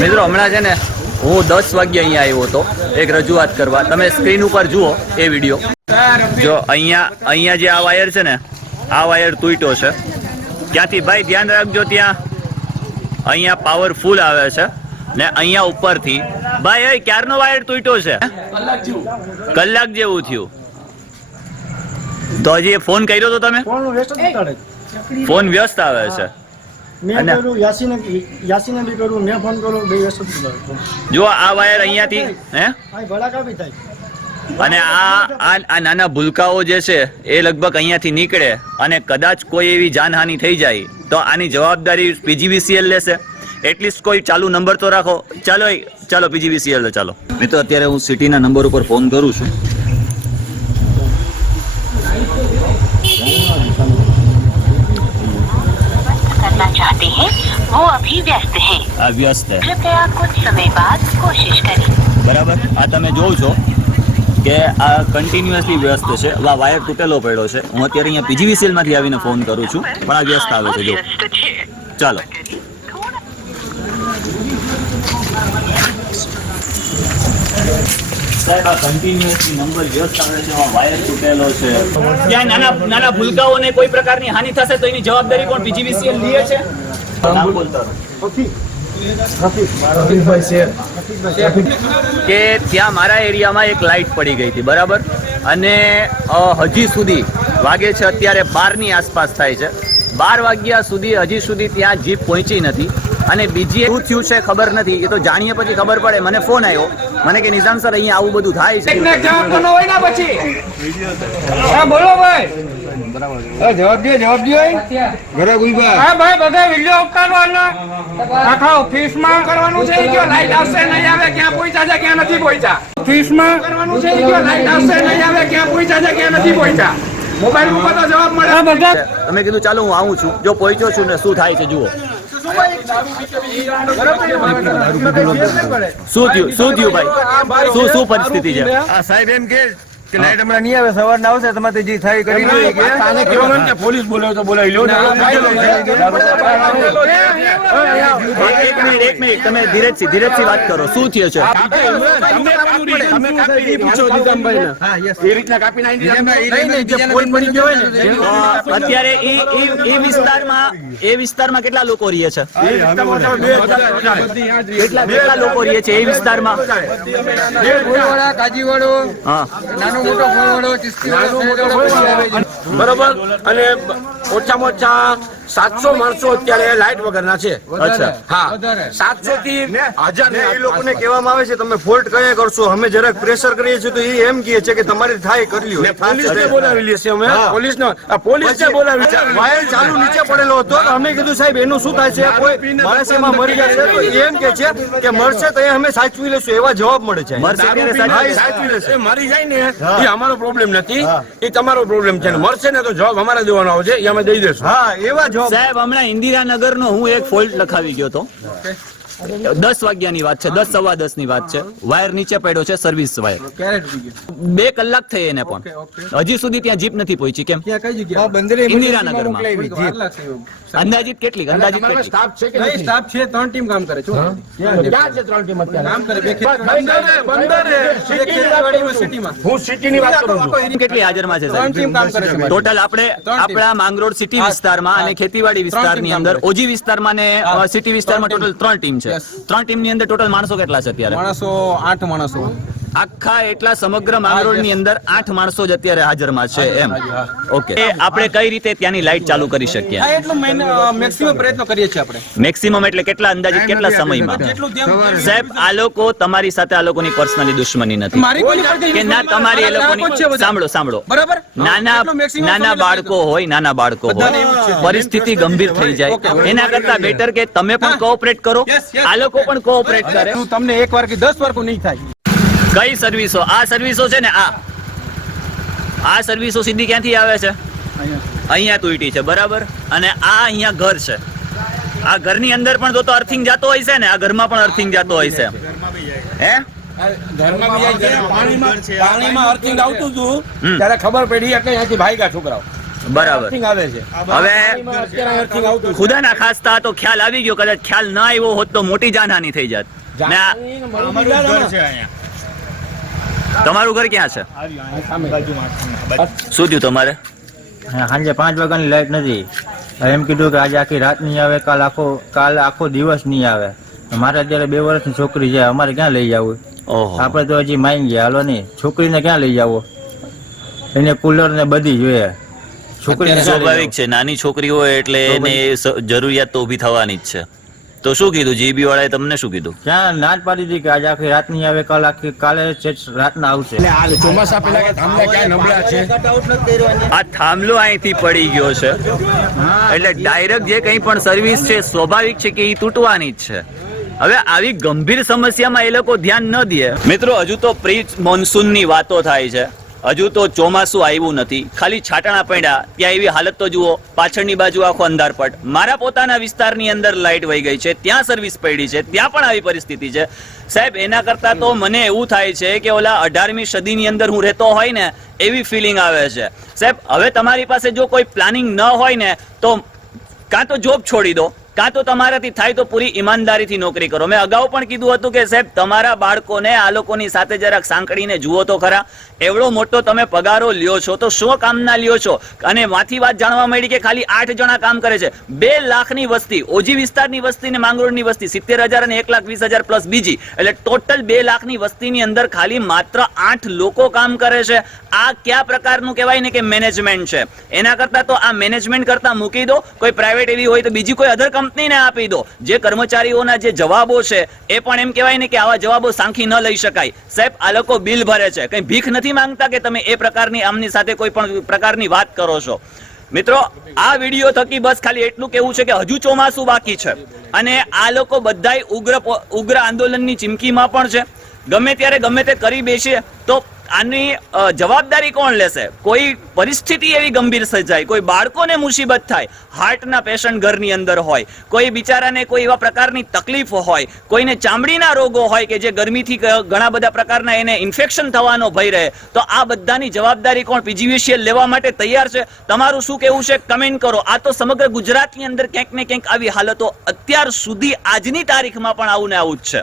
મિત્રો હમણાં છે ને હું દસ વાગ્યે અહીંયા આવ્યો હતો. એક રજૂઆત કરવા. તમે સ્ક્રીન ઉપર જુઓ એ વીડિયો. જો અહીંયા અહીંયા જે આ વાયર છે ને આ વાયર તૂટ્યો છે. ત્યાંથી ભાઈ ધ્યાન રાખજો ત્યાં. અહીંયા પાવરફુલ આવે છે. ને અહીંયા ઉપરથી. ભાઈ એ ક્યારનો વાયર તૂટ્યો છે? કલાક જેવું થયું. તો હજી ફોન કર્યો તો તમે? ફોન વ્યસ્ત આવે છે. મેં કર્યું યાસીને યાસીને બી કર્યું મેં ફોન કર્યો બે વેસ્ટ જો આ વાયર અહીંયાથી હે? ભડાકા બી થાય. અને આ આ આ નાના ભૂલકાઓ જે છે એ લગભગ અહીંયાથી નીકળે. અને કદાચ કોઈ એવી જાનહાનિ થઈ જાય તો આની જવાબદારી પીજીવીસીએલ લેશે. એટલીસ્ટ કોઈ ચાલુ નંબર તો રાખો. ચાલો ચાલો પીજીવીસીએલ ચાલો. મિત્રો અત્યારે હું સિટીના નંબર ઉપર ફોન કરું છું. वो अभी व्यस्त हैं આ વ્યસ્ત છે कृपया कुछ समय बाद कोशिश करें બરાબર આ તમે જોવો છો કે આ કન્ટિન્યુઅસલી વ્યસ્ત છે આ વાયર તૂટેલો પડ્યો છે હું અત્યારે અહીંયા પીજીવીસીએલ માંથી આવીને ફોન કરું છું પણ આ વ્યસ્ત આવે છે જો ચાલો સાહેબ આ કન્ટિન્યુઅસલી નંબર વ્યસ્ત આવે છે એમાં વાયર તૂટેલો છે ત્યાં નાના નાના ભૂલકાઓને કોઈ પ્રકારની હાનિ થશે તો એની જવાબદારી કોણ પીજીવીસીએલ લે છે નામ બોલતા રહો. કે ત્યાં મારા એરિયામાં એક લાઇટ પડી ગઈ હતી, બરાબર? અને હજી સુધી વાગે છે અત્યારે બારની આસપાસ થાય છે. બાર વાગ્યા સુધી, હજી સુધી ત્યાં જીપ પહોંચી નથી. અને બીજી શું થયું છે ખબર નથી, એ તો જાણીએ પછી ખબર પડે. મને ફોન આવ્યો. મને કે નિઝામ સર અહીંયા આવું બધું થાય છે. એકને જવાબ ન હોય ને પછી. હા બોલો ભાઈ. જવાબ દે જવાબ દે ઘરે ગુઈબા હા ભાઈ બધા વીડિયો ઉતારવાનો આખા ઓફિસમાં કરવાનું છે કે લાઈટ આવશે નહીં આવે ક્યાં પહોંચ્યા છે ક્યાં નથી પહોંચ્યા? ઓફિસમાં કરવાનું છે કે લાઈટ આવશે નહીં આવે ક્યાં પહોંચ્યા છે ક્યાં નથી પહોંચ્યા? મોબાઈલ ઉપર તો જવાબ મળે. તમે કીધું ચાલો હું આવું છું. જો પહોંચ્યો છું ને શું થાય છે જુઓ. શું થયું? શું થયું ભાઈ? શું શું પરિસ્થિતિ છે? આ સાહેબ એમ કે કે લાઈટ હમણાં નહીં આવે સવાર ના આવશે તમારે જે થાય કરી જોઈએ કે આને કહેવાનું કે પોલીસ બોલાવો તો બોલાવી લો એક મિનિટ એક મિનિટ તમે ધીરજથી ધીરજથી વાત કરો શું થયું છે અ, અત્યારે એ એ એ વિસ્તારમાં એ વિસ્તારમાં કેટલા લોકો રહે છે કેટલા કેટલા લોકો રહે છે એ વિસ્તારમાં કાજીવાડો હા નાનો બરોબર અને ઓછામાં ઓછા સાતસો માણસો અત્યારે લાઇટ વગરના છે. અચ્છા હા. સાતસો થી હજાર એ લોકોને કહેવામાં આવે છે તમે ફોલ્ટ કયા કરશો? અમે જરાક પ્રેશર કરીએ છીએ તો એ એમ કહે છે કે તમારે થાય કરી લ્યો. પોલીસ ને બોલાવી લઈએ છીએ અમે હા. પોલીસ ને પોલીસ ને બોલાવી. છે વાયર ચાલુ નીચે પડેલો હતો તો અમે કીધું સાહેબ એનું શું થાય છે? કોઈ માણસ એમાં મરી જાય છે? તો એમ કે છે કે મરશે તો એ અમે સાચવી લેશું. એવા જવાબ મળે છે. મરશે સાચવી લેશે. મરી જાય ને. એ અમારો પ્રોબ્લેમ નથી. એ તમારો પ્રોબ્લેમ છે મળશે ને તો જવાબ અમારે દેવાનો આવશે એ અમે દઈ દેશું. હા એવા જવાબ સાહેબ હમણાં ઇન્દિરાનગર નો હું એક ફોલ્ટ લખાવી ગયો હતો દસ વાગ્યાની વાત છે દસ સવા દસની વાત છે. વાયર નીચે પડ્યો છે સર્વિસ વાયર બે કલાક થઈ એને પણ. હજી સુધી ત્યાં જીપ નથી પહોંચી કેમ? ઇન્દિરાનગરમાં. અંદાજિત કેટલી? અંદાજિત કેટલી? સ્ટાફ છે કે નહીં સ્ટાફ છે ત્રણ ટીમ કામ કરે. છે? ક્યાં છે ત્રણ ટીમ અત્યારે? કામ કરે બે બંદરે, બંદરે, સિટીની. સિટીમાં હું સિટીની વાત કરું છું. કેટલી હાજરમાં છે ત્રણ ટીમ કામ કરે છે ટોટલ આપણે આપણા માંગરોળ સિટી વિસ્તારમાં અને ખેતીવાડી વિસ્તારની અંદર ઓજી વિસ્તારમાં ને સિટી વિસ્તારમાં ટોટલ ત્રણ ટીમ છે. ત્રણ ટીમની અંદર ટોટલ માણસો કેટલા છે અત્યારે? માણસો આઠ માણસો. આખા એટલા સમગ્ર માંગરોળની અંદર આઠ માણસો જ અત્યારે હાજરમાં છે એમ. ઓકે. આપણે કઈ રીતે ત્યાંની લાઈટ ચાલુ કરી શકીએ? આ એટલું મેન મેક્સિમમ પ્રયત્નો કરીએ છીએ આપણે. મેક્સિમમ એટલે કેટલા અંદાજિત કેટલા સમયમાં? સાહેબ આ લોકો તમારી સાથે આ લોકોની પર્સનલી દુશ્મની નથી. કે ના તમારી એ લોકોની સાંભળો સાંભળો. બરાબર? નાના નાના બાળકો હોય નાના બાળકો હોય. પરિસ્થિતિ ગંભીર થઈ જાય. એના કરતા બેટર કે તમે પણ કોઓપરેટ કરો. આ લોકો પણ કોઓપરેટ કરે. હું તમને એક વાર કે દસ વાર કોઈ નહીં થાય. કઈ સર્વિસો આ સર્વિસો છે ને આ. આ સર્વિસો સીધી ક્યાંથી આવે છે? અહીંયા તૂટી છે બરાબર? અને આ અહીંયા ઘર છે. આ ઘરની અંદર પણ તો તો અર્થિંગ જાતો હોય છે ને આ ઘરમાં પણ અર્થિંગ જાતો હોય છે. હે? ઘરમાં બી જાય છે, પાણીમાં પાણીમાં અર્થિંગ આવતું હતું ત્યારે ખબર પડી એટલે અહીંયાથી ભાગ્યા છોકરાઓ. બરાબર. અર્થિંગ આવે છે. હવે ખુદાના ખાસ્તા તો ખ્યાલ આવી ગયો કદાચ ખ્યાલ ના આવ્યો હોત તો મોટી જાનહાની થઈ જાત ને આ- જાનહાની ને મળી જાય તમારું ઘર ક્યાં છે? શું થયું તમારે? સાંજે પાંચ વાગ્યાની લાઈટ નથી. એમ કીધું કે આજે આખી રાત નહીં આવે કાલ આખો કાલ આખો દિવસ નહીં આવે. મારે અત્યારે બે વર્ષની છોકરી છે અમારે ક્યાં લઈ જવું? ઓહો. આપણે તો હજી માંગી ગયા હાલો નહીં છોકરીને ક્યાં લઈ જાવો? એને કુલર ને બધી જોઈએ. છોકરી સ્વાભાવિક છે નાની છોકરી હોય એટલે એને જરૂરિયાત તો ઊભી થવાની જ છે. તો શું કીધું? જીબી વાળાએ તમને શું કીધું? ક્યાં ના જ પાડી દીધી કે આજે આખી રાત નહીં આવે કાલ આખી કાલે રાતના આવશે. એટલે આ ચોમાસા પહેલા કે થાંભલા ક્યાં નબળા છે? આ થાંભલો અહીંથી પડી ગયો છે. એટલે ડાયરેક્ટ જે કંઈ પણ સર્વિસ છે સ્વાભાવિક છે કે એ તૂટવાની જ છે. હવે આવી ગંભીર સમસ્યામાં એ લોકો ધ્યાન ન દે. મિત્રો હજુ તો પ્રી મોન્સૂનની વાતો થાય છે. હજુ તો ચોમાસું આવ્યું નથી. ખાલી છાટણા પડ્યા ત્યાં એવી હાલત તો જુઓ, પાછળની બાજુ આખો અંધારપટ. મારા પોતાના વિસ્તારની અંદર લાઇટ વહી ગઈ છે, ત્યાં સર્વિસ પડી છે, ત્યાં પણ આવી પરિસ્થિતિ છે. સાહેબ, એના કરતા તો મને એવું થાય છે કે ઓલા અઢારમી સદીની અંદર હું રહેતો હોય ને, એવી ફિલિંગ આવે છે. સાહેબ, હવે તમારી પાસે જો કોઈ પ્લાનિંગ ન હોય ને, તો કાં તો જોબ છોડી દો. કાં તો તમારાથી થાય તો પૂરી ઈમાનદારીથી નોકરી કરો. મેં અગાઉ પણ કીધું હતું કે, સાહેબ, તમારા બાળકોને, આ લોકોની સાથે જરાક સાંકળીને જુઓ તો ખરા. એવડો મોટો તમે પગારો લ્યો છો, તો શું કામના લ્યો છો? અને વાથી વાત જાણવા મળી કે ખાલી આઠ જણા કામ કરે છે. બે લાખની વસ્તી, ઓજી વિસ્તારની વસ્તી ને માંગરોળની વસ્તી, સિત્તેર હજાર અને એક લાખ વીસ હજાર પ્લસ બીજી. એટલે ટોટલ બે લાખની વસ્તીની અંદર ખાલી માત્ર આઠ લોકો કામ કરે છે. આ કયા પ્રકારનું કહેવાય ને કે મેનેજમેન્ટ છે? એના કરતાં તો આ મેનેજમેન્ટ કરતા મૂકી દો. કોઈ પ્રાઇવેટ એવી હોય તો બીજી કોઈ અધર કંપનીને આપી દો. જે કર્મચારીઓના જે જવાબો છે, એ પણ એમ કહેવાય ને કે આવા જવાબો સાંખી ન લઈ શકાય. સાહેબ, આ લોકો બિલ ભરે છે. કંઈ ભીખ નથી માંગતા કે તમે એ પ્રકારની આમની સાથે કોઈ પણ પ્રકારની વાત કરો છો? મિત્રો, આ વીડિયો થકી બસ ખાલી એટલું કેવું છે કે હજુ ચોમાસું બાકી છે. અને આ લોકો બધાય ઉગ્ર ઉગ્ર આંદોલનની ચીમકીમાં પણ છે. ગમે ત્યારે ગમે તે કરી બેસીએ, તો આની જવાબદારી કોણ લેશે? કોઈ પરિસ્થિતિ એવી ગંભીર સર્જાય, કોઈ બાળકોને મુસીબત થાય, હાર્ટના પેશન્ટ ઘરની અંદર હોય, કોઈ બિચારાને કોઈ એવા પ્રકારની તકલીફ હોય, કોઈને ચામડીના રોગો હોય કે જે ગરમીથી ઘણા બધા પ્રકારના એને ઇન્ફેક્શન થવાનો ભય રહે, તો આ બધાની જવાબદારી કોણ પીજીવીસીએલ લેવા માટે તૈયાર છે? તમારું શું કેવું છે? કમેન્ટ કરો. આ તો સમગ્ર ગુજરાતની અંદર ક્યાંક ને ક્યાંક આવી હાલતો અત્યાર સુધી આજની તારીખમાં પણ આવું ને આવું જ છે.